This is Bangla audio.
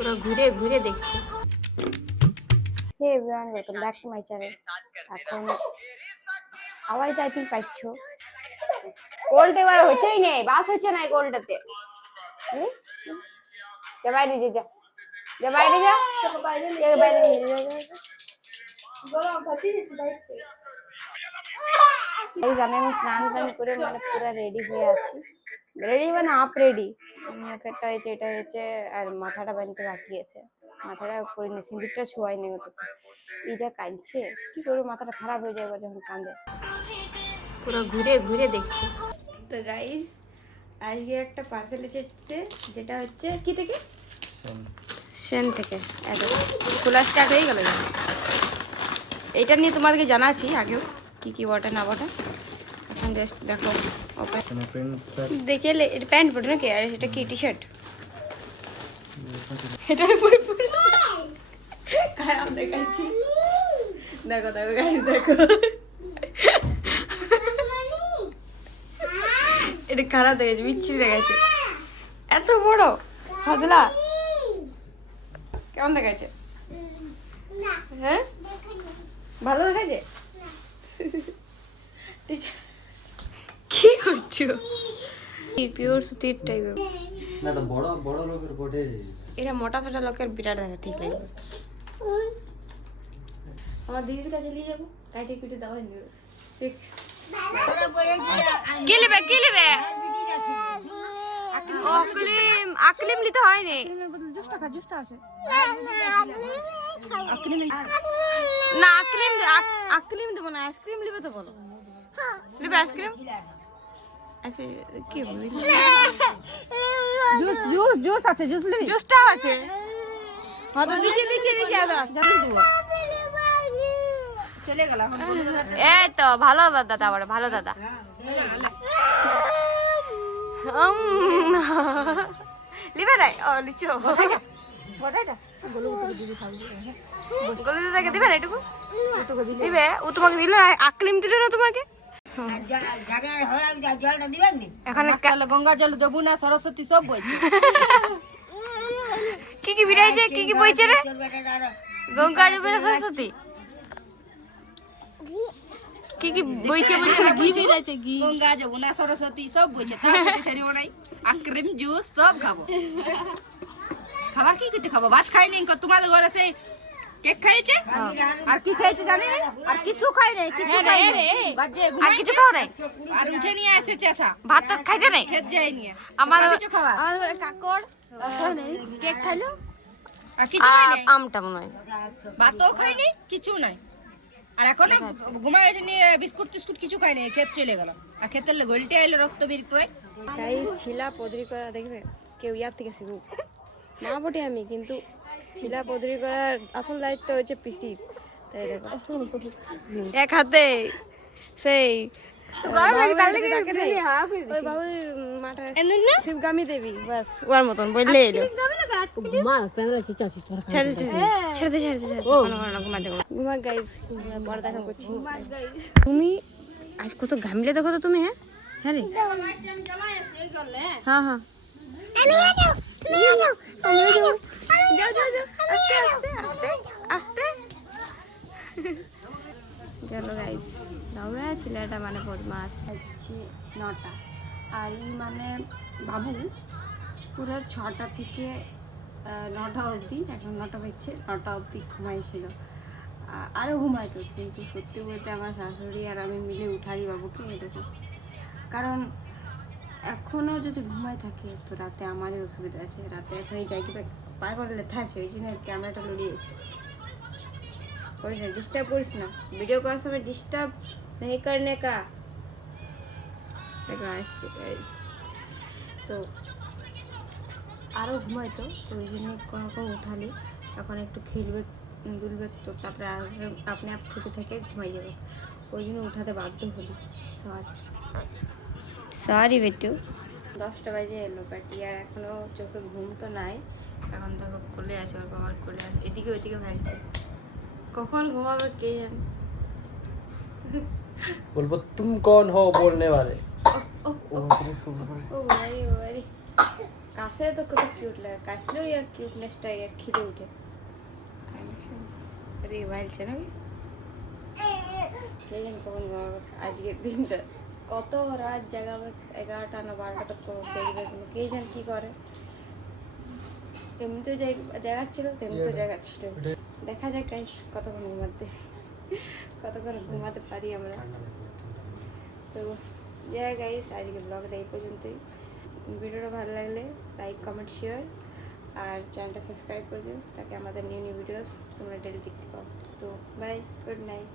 পুরো ঘুরে ঘুরে দেখছি। Hey everyone, welcome back to my channel. এখন আওয়াজ টাইপিং পাচ্ছ, কোল্ড এবার হচ্ছেই নেই, বাস হচ্ছে না এই কোল্ডটাতে। যা বাইরে যা, যা বাইরে যা, বাইরে আমি স্নান টান করে মানে পুরো রেডি হয়ে আছি। রেডি মানে আপ রেডি, মুখেরটা হয়েছে, এটা হয়েছে, আর মাথাটা বানতে বাকি আছে। মাথাটা করিনি, সিঁদুরটা ছোঁয়াইনি মতো। এটা কাঁদছে, কি করে মাথাটা খারাপ হয়ে যায় যখন কাঁদে। পুরো ঘুরে ঘুরে দেখছি। তো গাইস, আজকে একটা পার্সেল এসেছে, যেটা হচ্ছে কি থেকে, সেন থেকে। খোলা স্টার্ট হয়ে গেল। এইটা নিয়ে তোমাদেরকে জানাচ্ছি আগেও কি কি বটে না বটে। এখন জাস্ট দেখো দেখে প্যান্ট পরে নাকি, আর এটা কি টি শার্ট, এটার উপরে খারাপ দেখাচ্ছি। দেখো দেখো গাইস, দেখো এটা খারাপ দেখাচ্ছে, বিচ্ছিরি দেখাচ্ছে। এত বড় হদলা কেমন দেখাচ্ছে? হ্যাঁ ভালো দেখাচ্ছে। কি করছো? পিওর সুতির টাইপের না তো বড় বড় লোকের বটে। এটা মোটা সোটা লোকের বিরাট দেখা ঠিক লাগবে। আমার দিদির কাছে নিয়ে যাবো, কাইটে কুটে দাওয়াই নেবে। কি নেবে কি নেবে? আকলিম আকলিম নিতে হয়নি। না আকলিম আকলিম দেবো না, আইসক্রিম নিবে তো বলো। নেবে আইসক্রিম? আচ্ছা কি বলি, জুস জুস জুস আছে, জুস নিবি? জুসটাও আছে। হ্যাঁ তো নিচে নিচে নিচে চলে গেল। এখন এই তো ভালো দাদা, বড় ভালো দাদা। লিবে নাই? ও লিচু গলি দাদাকে দিবে না এটুকু? দিবে, ও তোমাকে দিল না, আকলিম দিল না তোমাকে। এখানে গঙ্গা জল, যমুনা, সরস্বতী সব বইছে। কি কি বিরাইছে, কি কি বইছে রে? গঙ্গা যমুনা সরস্বতী কি কি বইছে বইছে? ঘি বেরাইছে, ঘি। গঙ্গা যমুনা সরস্বতী সব বইছে, তার মধ্যে শাড়ি বনাই, আইসক্রিম জুস সব খাবো। খাবার কি করতে খাবো? ভাত খাই নাই, তোমাদের ঘরে সেই কেক খাইছে, আর কি খাইছে জানে? আর কিছু খাই নাই, কিছু খাই নাই, আর কিছু খাও নাই? আর উঠে নিয়ে এসেছে আসা, ভাত তো খাইতে নাই? খেত যাই নিয়ে। আমার আমাদের কাকড় কেক খাইলো, আর কিছু খাই নাই। আমটা মনে হয় ভাতও খাই নাই, কিছু নাই। আর এখন ঘুমায় উঠে নিয়ে বিস্কুট টিস্কুট কিছু খাই নাই, খেত চলে গেল। আর খেতের গলটে আইলো, রক্ত বের করে। গাইস ছিলা পদরি করা দেখবে, কেউ ইয়ার থেকে শিখুক। মা বটে আমি, কিন্তু ছিলা পদরি করার আসল দায়িত্ব হচ্ছে পিসি। তাই দেখো এক হাতে সেই শিবগামী দেবী, বাস ওর মতন বললে এলো। তুমি আজ কত ঘামলে দেখো তো তুমি। হ্যাঁ হ্যাঁ রে, হ্যাঁ হ্যাঁ আস্তে গেল গাইস। তবে ছেলেটা মানে বদমাস। হচ্ছে 9টা, আর এই মানে বাবু পুরো 6টা থেকে 9টা অবধি, এখন 9টা বাজছে, 9টা অবধি ঘুমাইছিল। আরও ঘুমাইতো, কিন্তু সত্যি বলতে আমার শাশুড়ি আর আমি মিলে উঠাই বাবুকে। এই দেখো, কারণ এখনও যদি ঘুমাই থাকে তো রাতে আমারই অসুবিধা আছে। রাতে এখন এই জায়গাটা পায়ে করে লেথা আছে, ওই জন্য ক্যামেরাটা লড়িয়েছে। করিস না, ডিস্টার্ব করিস না, ভিডিও করার সময় ডিস্টার্ব नहीं करने का। তো আরও ঘুমাইতো, তো ওই জন্য কোনো উঠালি, এখন একটু খেলবে দুলবে, তো তারপরে আপনি আপ থেকে থেকে ঘুমাই যাবে, ওই জন্য উঠাতে বাধ্য হলি। সরি বেটু। 10টা বাজে এলো বাটি, আর এখনও চোখে ঘুম তো নাই। এখন তো কোলে আছে, ওর বাবার কোলে আছে, এদিকে ওইদিকে ভাগছে। কখন ঘুমাবে কে জানে। बोलबो तुम कौन हो बोलने वाले। ओ भाई কাছে তো কত কিউট লাগে, কাছলেও ইয়ার কিউটনেসটা ইয়ার খিদে উঠে। আরে ভাইলছে নাকি কে জানি কখন ঘুমাবে আজকের দিনটা, কত রাত জাগাবে, 11টা না 12টা তো জাগবে, কে জানি কি করে। এমনিতেও জাগাচ্ছিল, তেমনিতেও জাগাচ্ছিল। দেখা যাক গাইস কতক্ষণ কতক্ষণ ঘুমাতে পারি আমরা। তো যাই গাইস, আজকের ব্লগটা এই পর্যন্তই। ভিডিওটা ভালো লাগলে লাইক কমেন্ট শেয়ার আর চ্যানেলটা সাবস্ক্রাইব করে দিও, তাকে আমাদের নিউ ভিডিওস তোমরা ডেলি দেখতে পাও। তো বাই, গুড নাইট।